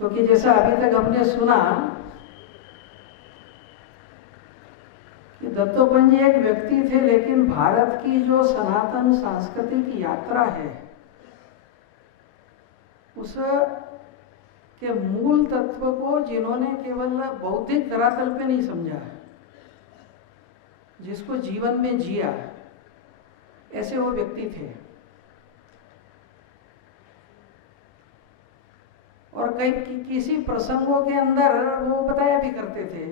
क्योंकि जैसा अभी तक हमने सुना कि दत्तोपंत जी एक व्यक्ति थे, लेकिन भारत की जो सनातन सांस्कृतिक यात्रा है उस के मूल तत्व को जिन्होंने केवल बौद्धिक धरातल पे नहीं समझा, जिसको जीवन में जिया, ऐसे वो व्यक्ति थे। और कई किसी प्रसंगों के अंदर वो बताया भी करते थे।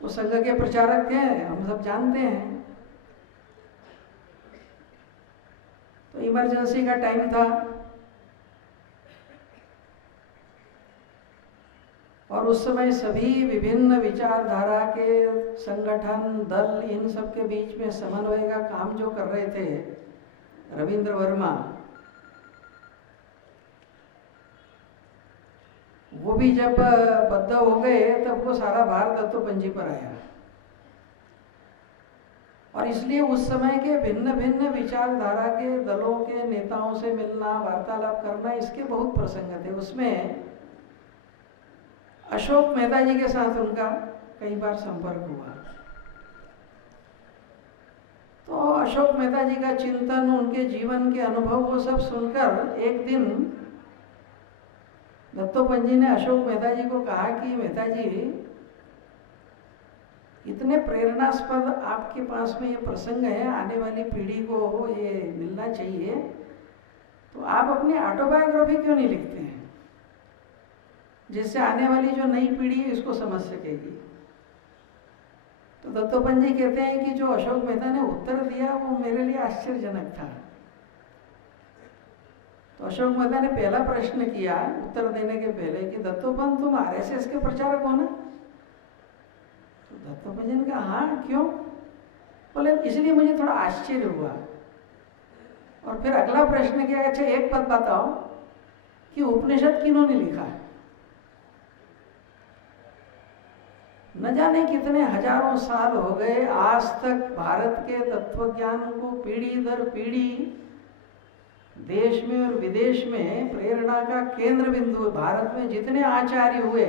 वो संघ के प्रचारक हैं, हम सब जानते हैं। तो इमरजेंसी का टाइम था और उस समय सभी विभिन्न विचारधारा के संगठन, दल, इन सब के बीच में समन्वय का काम जो कर रहे थे रविंद्र वर्मा, वो भी जब बद्ध हो गए तब वो सारा भार दत्तोपंत जी पर आया। और इसलिए उस समय के भिन्न भिन्न विचारधारा के दलों के नेताओं से मिलना, वार्तालाप करना, इसके बहुत प्रसंग थे। उसमें अशोक मेहता जी के साथ उनका कई बार संपर्क हुआ। तो अशोक मेहता जी का चिंतन, उनके जीवन के अनुभव, वो सब सुनकर एक दिन दत्तोपंत जी ने अशोक मेहता जी को कहा कि मेहता जी, इतने प्रेरणास्पद आपके पास में ये प्रसंग है, आने वाली पीढ़ी को ये मिलना चाहिए, तो आप अपनी ऑटोबायोग्राफी क्यों नहीं लिखते हैं, जिससे आने वाली जो नई पीढ़ी है इसको समझ सकेगी। तो दत्तोपंत जी कहते हैं कि जो अशोक मेहता ने उत्तर दिया वो मेरे लिए आश्चर्यजनक था। तो अशोक मेहता ने पहला प्रश्न किया उत्तर देने के पहले कि दत्तोपंत, तुम आरएसएस के प्रचारक हो ना? तो दत्तोपंत जी ने कहा हाँ, क्यों? बोले इसलिए मुझे थोड़ा आश्चर्य हुआ। और फिर अगला प्रश्न किया, अच्छा एक बात बताओ कि उपनिषद किन्होंने लिखा है? न जाने कितने हजारों साल हो गए, आज तक भारत के तत्वज्ञान को पीढ़ी दर पीढ़ी देश में और विदेश में प्रेरणा का केंद्र बिंदु, भारत में जितने आचार्य हुए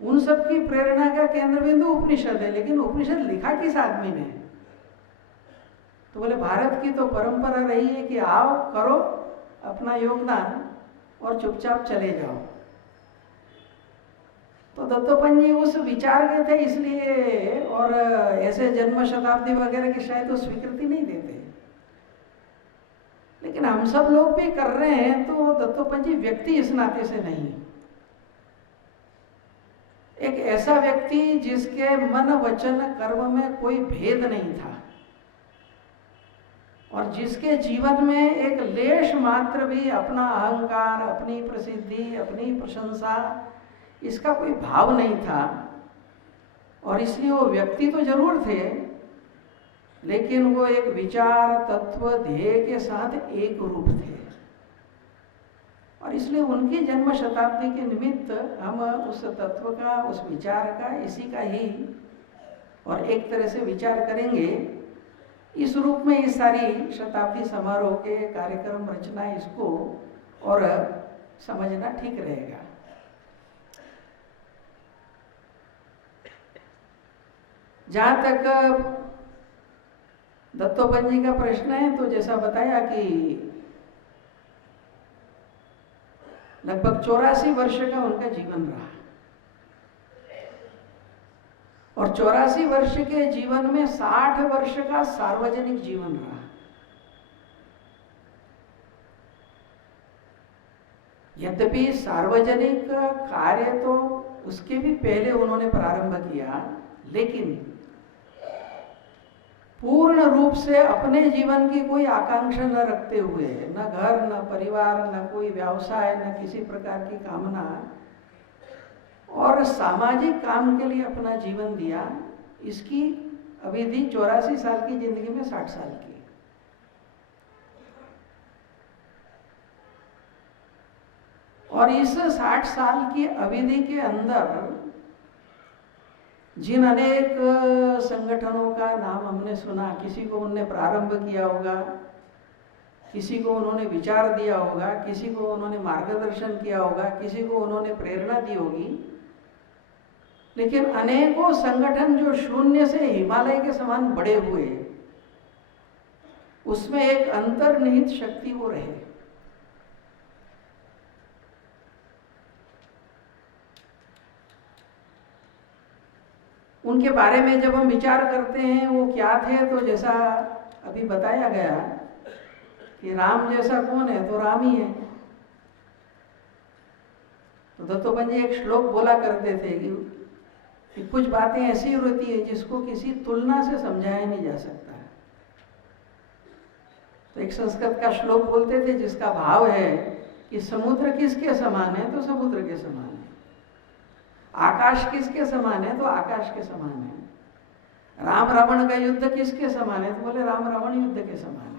उन सब की प्रेरणा का केंद्र बिंदु उपनिषद है। लेकिन उपनिषद लिखा किस आदमी ने? तो बोले भारत की तो परंपरा रही है कि आओ, करो अपना योगदान और चुपचाप चले जाओ। तो दत्तोपंत जी उस विचार के थे, इसलिए, और ऐसे जन्म शताब्दी वगैरह की शायद तो स्वीकृति नहीं देते। लेकिन हम सब लोग भी कर रहे हैं, तो दत्तोपंत जी व्यक्ति इस नाते से नहीं, एक ऐसा व्यक्ति जिसके मन वचन कर्म में कोई भेद नहीं था और जिसके जीवन में एक लेश मात्र भी अपना अहंकार, अपनी प्रसिद्धि, अपनी प्रशंसा, इसका कोई भाव नहीं था। और इसलिए वो व्यक्ति तो जरूर थे, लेकिन वो एक विचार, तत्व, ध्येय के साथ एक रूप थे। और इसलिए उनकी जन्म शताब्दी के निमित्त हम उस तत्व का, उस विचार का, इसी का ही और एक तरह से विचार करेंगे। इस रूप में इस सारी शताब्दी समारोह के कार्यक्रम रचना, इसको और समझना ठीक रहेगा। जहाँ तक दत्तोपंत जी का प्रश्न है, तो जैसा बताया कि लगभग 84 वर्ष का उनका जीवन रहा और 84 वर्ष के जीवन में 60 वर्ष का सार्वजनिक जीवन रहा। यद्यपि सार्वजनिक कार्य तो उसके भी पहले उन्होंने प्रारंभ किया, लेकिन पूर्ण रूप से अपने जीवन की कोई आकांक्षा न रखते हुए, न घर, न परिवार, न कोई व्यवसाय, न किसी प्रकार की कामना, और सामाजिक काम के लिए अपना जीवन दिया। इसकी अवधि 84 साल की जिंदगी में 60 साल की। और इस 60 साल की अवधि के अंदर जिन अनेक संगठनों का नाम हमने सुना, किसी को उनने प्रारंभ किया होगा, किसी को उन्होंने विचार दिया होगा, किसी को उन्होंने मार्गदर्शन किया होगा, किसी को उन्होंने प्रेरणा दी होगी, लेकिन अनेकों संगठन जो शून्य से हिमालय के समान बड़े हुए, उसमें एक अंतर्निहित शक्ति वो रहे। उनके बारे में जब हम विचार करते हैं वो क्या थे, तो जैसा अभी बताया गया कि राम जैसा कौन है, तो राम ही है। तो दत्तोपंत जी एक श्लोक बोला करते थे कि कुछ बातें ऐसी होती है जिसको किसी तुलना से समझाया नहीं जा सकता। तो एक संस्कृत का श्लोक बोलते थे जिसका भाव है कि समुद्र किसके समान है, तो समुद्र के समान है। आकाश किसके समान है, तो आकाश के समान है। राम रावण का युद्ध किसके समान है, तो बोले राम रावण युद्ध के समान है।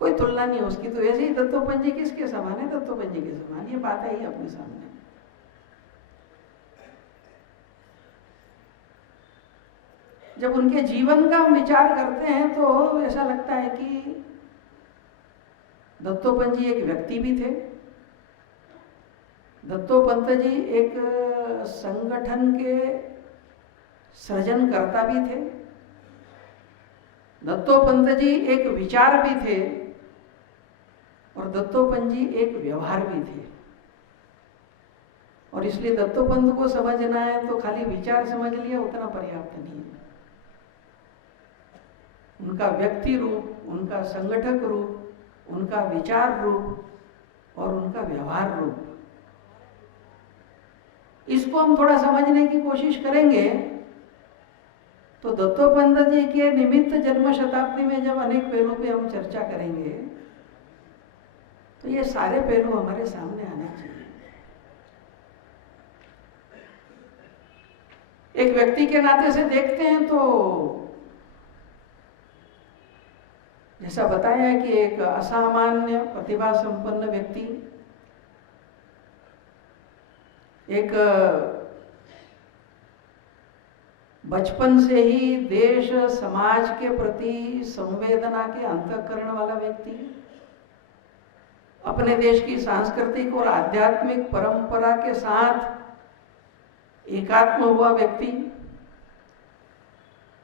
कोई तुलना नहीं उसकी। तो ऐसे ही दत्तोपंत जी किसके समान है, दत्तोपंत जी के समान। ये बात है ही अपने सामने। जब उनके जीवन का हम विचार करते हैं तो ऐसा लगता है कि दत्तोपंत जी एक व्यक्ति भी थे। दत्तोपंत जी एक संगठन के सृजनकर्ता भी थे। दत्तोपंत जी एक विचार भी थे और दत्तोपंत जी एक व्यवहार भी थे। और इसलिए दत्तोपंत को समझना है तो खाली विचार समझ लिया उतना पर्याप्त नहीं है। उनका व्यक्ति रूप, उनका संगठक रूप, उनका विचार रूप और उनका व्यवहार रूप, इसको हम थोड़ा समझने की कोशिश करेंगे तो दत्तोपंत जी के निमित्त जन्म शताब्दी में जब अनेक पहलू पे हम चर्चा करेंगे तो ये सारे पहलू हमारे सामने आने चाहिए। एक व्यक्ति के नाते से देखते हैं तो जैसा बताया है कि एक असामान्य प्रतिभा संपन्न व्यक्ति, एक बचपन से ही देश समाज के प्रति संवेदना के अंतःकरण वाला व्यक्ति, अपने देश की सांस्कृतिक और आध्यात्मिक परंपरा के साथ एकात्म हुआ व्यक्ति,